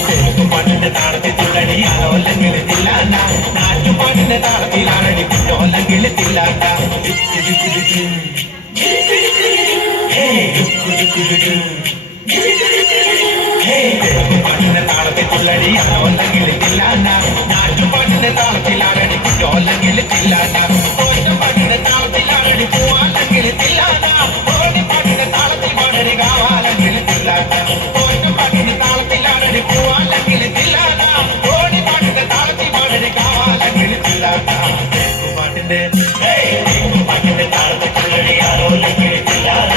നാട്ടുപാട്ടിന്റെ താളത്തിലാണടി കുഞ്ഞോലങ്കിൽ തില്ലാണ്ട പാട്ടിന്റെ താളത്തിൽ തുള്ളടി ഓലങ്കിൽ തില്ലാണ്ട നാട്ടുപാട്ടിന്റെ താളത്തിലാണടി കുഞ്ഞോലങ്കിൽ തില്ലാണ്ട പാട്ടിന്റെ താളത്തിലാണടി പൂവാലങ്കിൽ തില്ലാണ്ട പാട്ടിന്റെ താളത്തിൽ പാടടി കാവാലങ്കിൽ തില്ലാണ്ട പാട്ടിന്റെ താളത്തിലാണടി പൂവാലങ്കിൽ തില്ലാണ്ട പാട്ടിന്റെ താളത്തിൽ പാടടി കാവാലങ്കിൽ തില്ലാണ്ട പാട്ടിന്റെ താളത്തിൽ തുള്ളടി ഓലങ്കിൽ തില്ലാണ്ട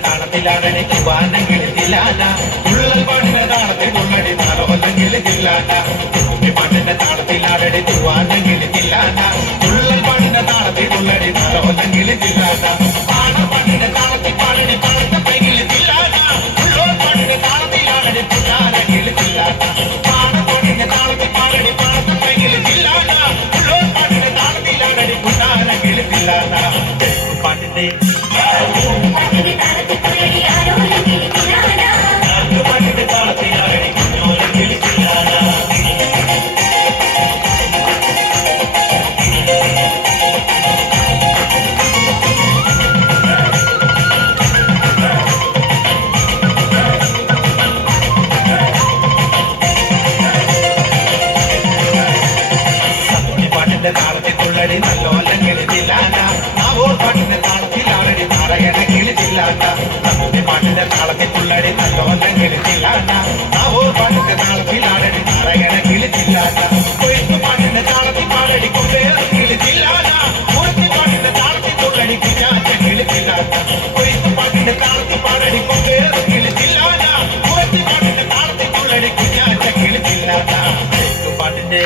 താളത്തിലാടണി കുവാനങ്കിൽ തില്ലാന തുള്ളൽ പാട്ടിന്റെ താളത്തിൽ തുള്ളടി താളോല്ലെങ്കിൽ തില്ലാന പാട്ടിന്റെ താളത്തിലാടടി കുവാനങ്കിൽ തില്ലാന തുള്ളൽ പാട്ടിന്റെ താളത്തിൽ തുള്ളടി താളോല്ലെങ്കിൽ തില്ലാന പാട്ടിന്റെ താളത്തിൽ പാടടി പാടത്ത പൈകിൽ തില്ലാന ഉള്ളോർ പാട്ടിന്റെ താളത്തിലാടടി പുല്ലാനെങ്കിൽ തില്ലാന പാട്ടിന്റെ താളത്തിൽ പാടടി പാടത്ത പൈകിൽ തില്ലാന ഉള്ളോർ പാട്ടിന്റെ താളത്തിലാടടി പുല്ലാനെങ്കിൽ തില്ലാന പാട്ടിന്റെ താളത്തിൽ തുള്ളടി നല്ലോല്ലെങ്കിൽ തില്ലാന നാവോർ പാട്ടിന്റെ താളത്തിലാണടി നാരായണങ്കിൽ തില്ലാന പാട്ടിന്റെ താളത്തിൽ തുള്ളടി നല്ലോല്ലെങ്കിൽ തില്ലാന നാവോർ പാട്ടിന്റെ താളത്തിലാണടി നാരായണങ്കിൽ തില്ലാന കൊയ്ത്തു പാട്ടിന്റെ താളത്തിൽ പാടടി കൊമ്പേറെങ്കിൽ തില്ലാന മൂർത്തി പാട്ടിന്റെ താളത്തിൽ തുള്ളടി കുഞ്ഞാറ്റെങ്കിൽ തില്ലാന കൊയ്ത്തു പാട്ടിന്റെ താളത്തിൽ പാടടി കൊമ്പേറെങ്കിൽ തില്ലാന മൂർത്തി പാട്ടിന്റെ താളത്തിൽ തുള്ളടി കുഞ്ഞാറ്റെങ്കിൽ തില്ലാന പാട്ടിന്റെ